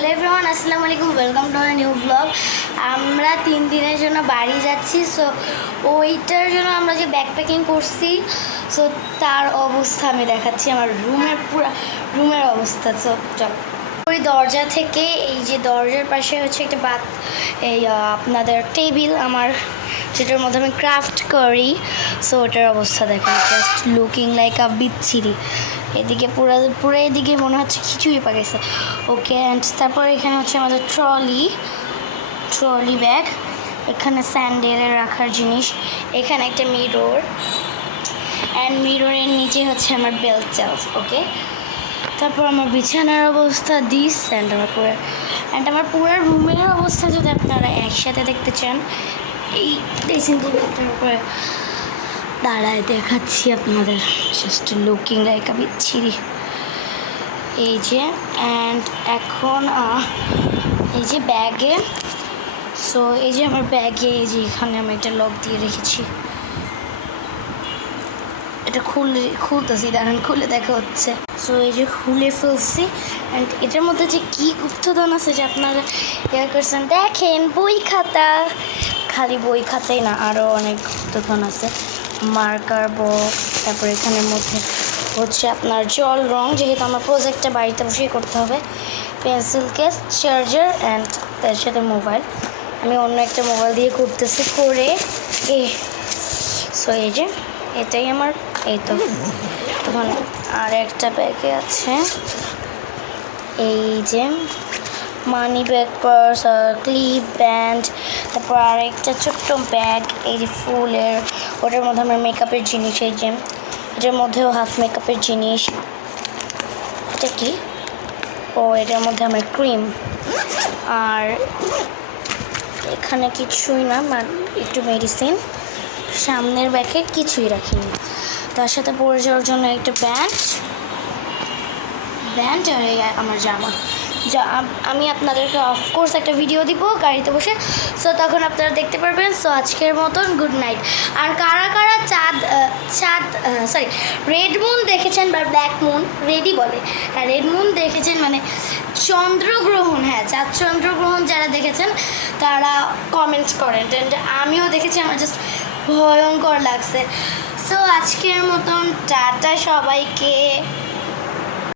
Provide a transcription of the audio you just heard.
Hello everyone, আসসালামু আলাইকুম। Welcome to my new blog. আমরা 3 দিনের জন্য বাড়ি যাচ্ছি। সো ওইটার জন্য আমরা যে ব্যাকপ্যাকিং করছি, সো তার অবস্থা আমি দেখাচ্ছি। আমার রুমের অবস্থা। সো চল, ওই দরজা থেকে এই যে দরজার পাশে হচ্ছে একটা আপনাদের টেবিল আমার, যেটার মধ্যে আমি ক্রাফট করি। সো ওটার অবস্থা দেখেন, জাস্ট লুকিং লাইক আ বিচ্ছিরি। এদিকে পুরো এদিকে মনে হচ্ছে খিচুড়ি পাকাইছে। ওকে, অ্যান্ড তারপর এখানে হচ্ছে আমাদের ট্রলি ব্যাগ, এখানে স্যান্ডেলের রাখার জিনিস, এখানে একটা মিরর, অ্যান্ড মিররের নিচে হচ্ছে আমার বেল্ট চার্জ। ওকে, তারপর আমার বিছানার অবস্থা দিস, অ্যান্ড আমার পুরো রুমের অবস্থা যদি আপনারা একসাথে দেখতে চান, এই ড্রেসিং টেবিলটার উপরে দাঁড়ায় দেখাচ্ছি আপনাদের। জাস্ট লুকিং লাইক আ বিচ্ছিরি। এই যে, অ্যান্ড এখন এই যে ব্যাগে, সো এই যে আমার ব্যাগে, এই যে এখানে আমি একটা লক দিয়ে রেখেছি। এটা খুলতেছি, দাঁড়ান, খুলে দেখা হচ্ছে। সো এই যে খুলে ফেলছি, অ্যান্ড এটার মধ্যে যে কী গুপ্তধন আছে যে আপনারা ইয়ে করছেন, দেখেন বই খাতা। খালি বই খাতাই না, আরও অনেক গুপ্তধন আছে। মার্কার বক্স, তারপর এখানের মধ্যে হচ্ছে আপনার জল রং, যেহেতু আমার প্রজেক্টটা বাড়িতে বসেই করতে হবে। পেন্সিল কেস, চার্জার, অ্যান্ড তার সাথে মোবাইল। আমি অন্য একটা মোবাইল দিয়ে করতেছি করে সো এই যে এটাই আমার। এই তো তখন আর একটা ব্যাগে আছে এই যে money bag, purse, clip, band, তারপর আর একটা ছোট্ট ব্যাগ, এই যে ফুলের, ওটার মধ্যে আমার মেকআপের জিনিস। এই যে এটার মধ্যেও হাফ মেকআপের জিনিস। এটা কি? ও, এটার মধ্যে আমার ক্রিম। আর এখানে কিছুই না, একটু মেডিসিন। সামনের ব্যাগে কিছুই রাখিনি। তার সাথে পরে যাওয়ার জন্য একটা ব্যান্ড আর আমার জামা। আমি আপনাদেরকে অফকোর্স একটা ভিডিও দিব গাড়িতে বসে, সো তখন আপনারা দেখতে পারবেন। সো আজকের মতন গুড নাইট। আর কারা কারা রেড মুন দেখেছেন বা ব্ল্যাক মুন, রেডই বলে, হ্যাঁ রেড মুন দেখেছেন, মানে চন্দ্রগ্রহণ, হ্যাঁ চাঁদ চন্দ্রগ্রহণ যারা দেখেছেন তারা কমেন্ট করেন। অ্যান্ড আমিও দেখেছি, আমার জাস্ট ভয়ঙ্কর লাগছে। সো আজকের মতন টাটা সবাইকে।